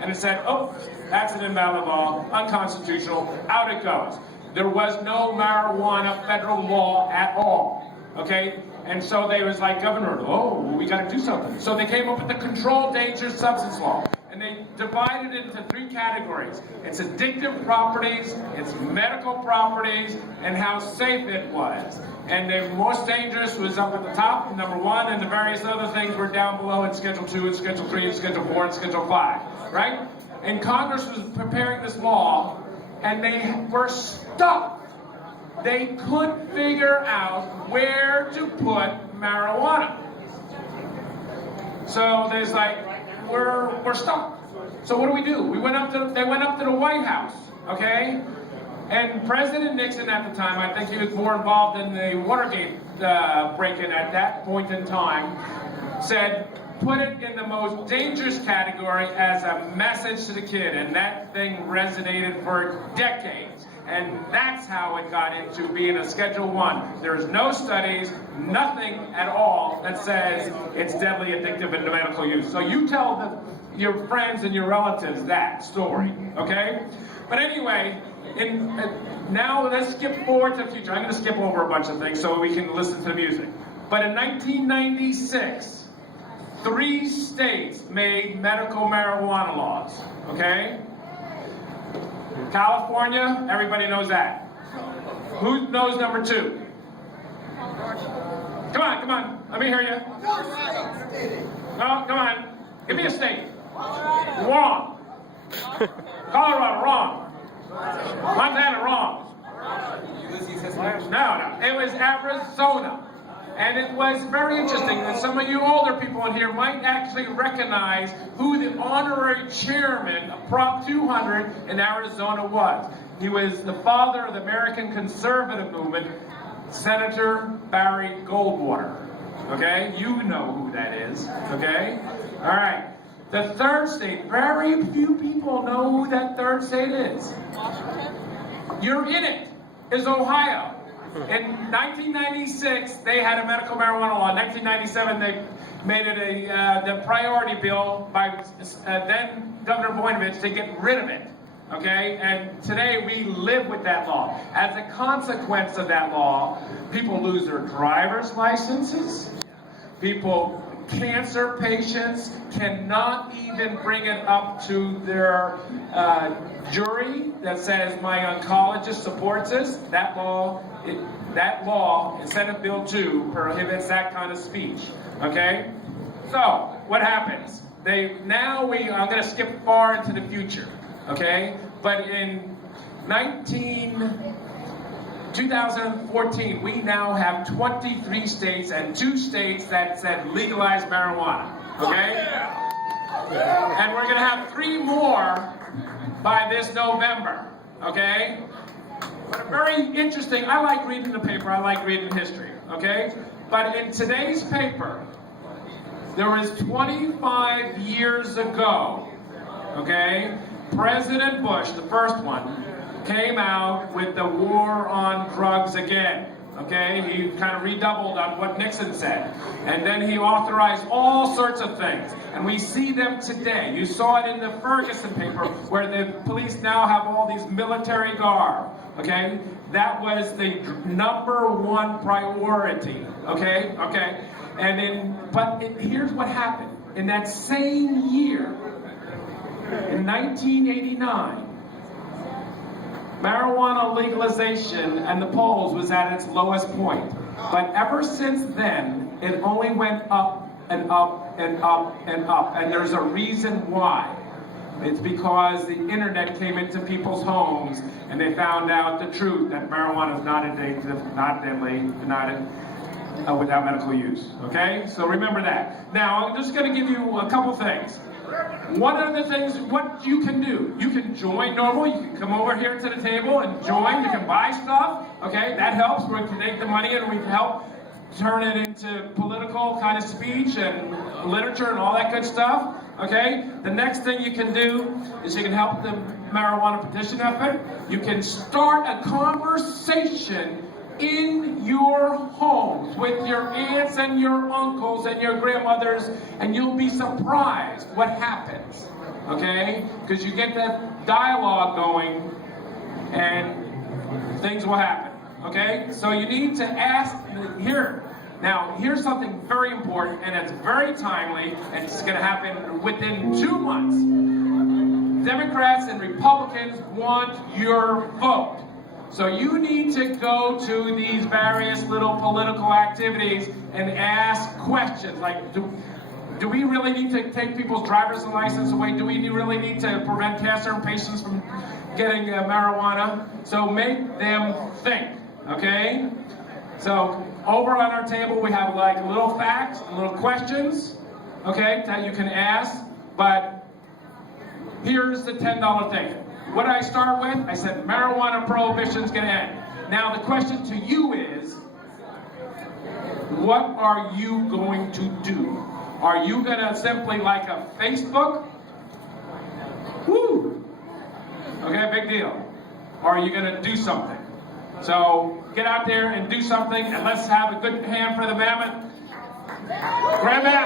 and it said, oh, that's an invalid law, unconstitutional, out it goes. There was no marijuana federal law at all, okay? And so they was like, Governor, oh, we got to do something. So they came up with the Controlled Dangerous Substance Law. And they divided it into 3 categories. It's addictive properties, it's medical properties, and how safe it was. And the most dangerous was up at the top, number 1, and the various other things were down below in Schedule 2, and Schedule 3, and Schedule 4, and Schedule 5, right? And Congress was preparing this law, and they were stuck. They couldn't figure out where to put marijuana. So there's like, we're stuck. So what do? They went up to the White House, okay? And President Nixon at the time, I think he was more involved in the Watergate break-in at that point in time, said, put it in the most dangerous category as a message to the kid. And that thing resonated for decades. And that's how it got into being a Schedule 1. There's no studies, nothing at all that says it's deadly addictive and medical use. So you tell your friends and your relatives that story, okay? But anyway, now let's skip forward to the future. I'm going to skip over a bunch of things so we can listen to the music. But in 1996, 3 states made medical marijuana laws, okay? California, everybody knows that. Who knows number 2? Come on, let me hear you. No, come on, give me a state. Wrong. Colorado, wrong. Montana, wrong. No, it was Arizona. And it was very interesting that some of you older people in here might actually recognize who the honorary chairman of Prop 200 in Arizona was. He was the father of the American conservative movement, Senator Barry Goldwater. Okay? You know who that is. Okay? All right. The 3rd state, very few people know who that 3rd state is. You're in it, is Ohio. In 1996, they had a medical marijuana law. In 1997, they made it the priority bill by then Governor Voinovich to get rid of it. Okay, and today we live with that law. As a consequence of that law, people lose their driver's licenses. Cancer patients cannot even bring it up to their jury that says my oncologist supports this. That law in Senate Bill 2 prohibits that kind of speech. Okay? So, what happens? I'm going to skip far into the future. Okay? But in 2014, we now have 23 states and 2 states that said legalize marijuana. Okay? And we're going to have 3 more by this November. Okay? But very interesting. I like reading the paper. I like reading history. Okay? But in today's paper, there was 25 years ago, okay, President Bush, the first one, came out with the war on drugs again. Okay, he kind of redoubled on what Nixon said. And then he authorized all sorts of things. And we see them today. You saw it in the Ferguson paper where the police now have all these military garb. Okay, that was the number 1 priority. Okay, but here's what happened. In that same year, in 1989, marijuana legalization and the polls was at its lowest point. But ever since then, it only went up and up and up and up. And there's a reason why. It's because the internet came into people's homes and they found out the truth that marijuana is not addictive, not deadly, without medical use. Okay? So remember that. Now, I'm just going to give you a couple things. One of the things, what you can do, you can join NORML, you can come over here to the table and join, you can buy stuff, okay, that helps, we can take the money and we can help turn it into political kind of speech and literature and all that good stuff, okay. The next thing you can do is you can help the marijuana petition effort. You can start a conversation in your homes with your aunts and your uncles and your grandmothers, and you'll be surprised what happens. okay? Because you get that dialogue going and things will happen, okay? So you need to ask here. Now, here's something very important, and it's very timely, and it's going to happen within 2 months. Democrats and Republicans want your vote. So you need to go to these various little political activities and ask questions like, do we really need to take people's driver's license away? Do we really need to prevent cancer patients from getting marijuana? So make them think, okay? So over on our table we have like little facts, little questions, okay, that you can ask. But here's the $10 thing. What did I start with? I said marijuana prohibition's gonna end. Now the question to you is, what are you going to do? Are you gonna simply like a Facebook? Woo! Okay, big deal. Or are you gonna do something? So get out there and do something, and let's have a good hand for the Mammoth. Grandma!